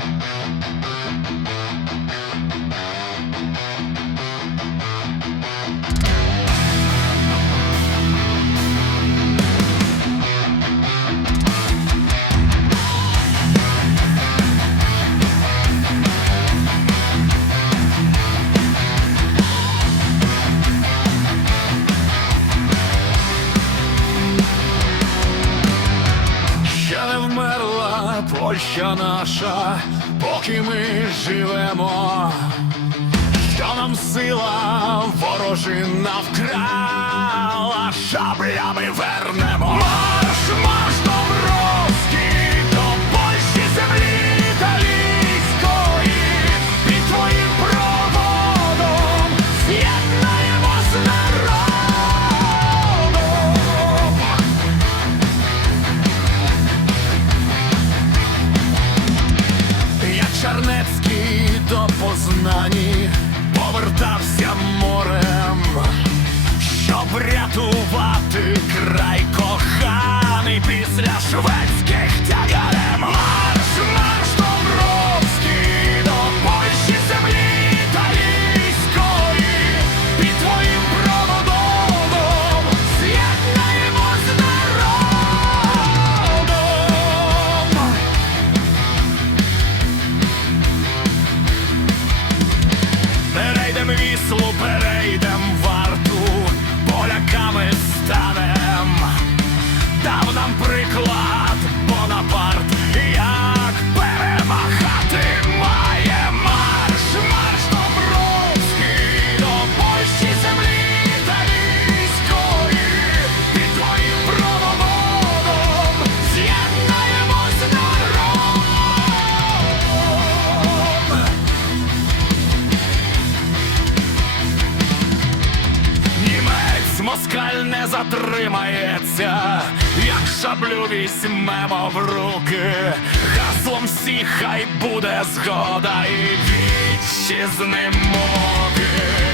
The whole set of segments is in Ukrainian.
Ще Польща наша, поки ми живемо. Що нам сила ворожина врятувати край коханий після шведських тягарем. Москаль не затримається, як шаблю візьмемо в руки. Гаслом всіх хай буде згода і вітчизни мови. Марш,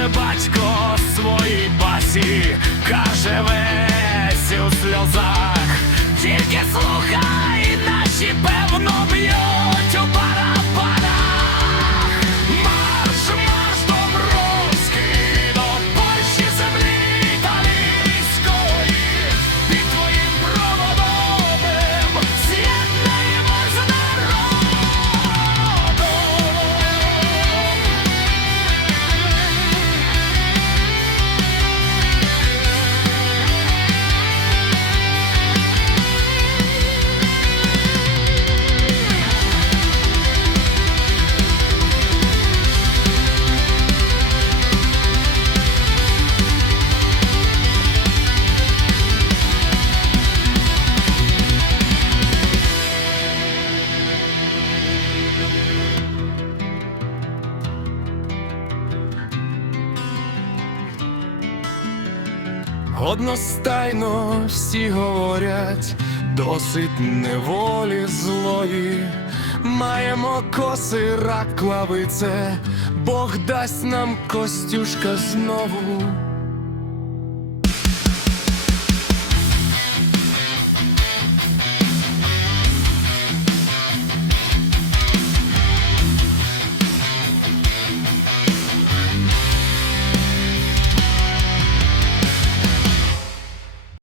Там батько своїй басі каже весь у сльозах. Тільки слухай, наші певно Одностайно всі говорять, досить неволі злої. Маємо коси рак клавице, Бог дасть нам Костюшка знову.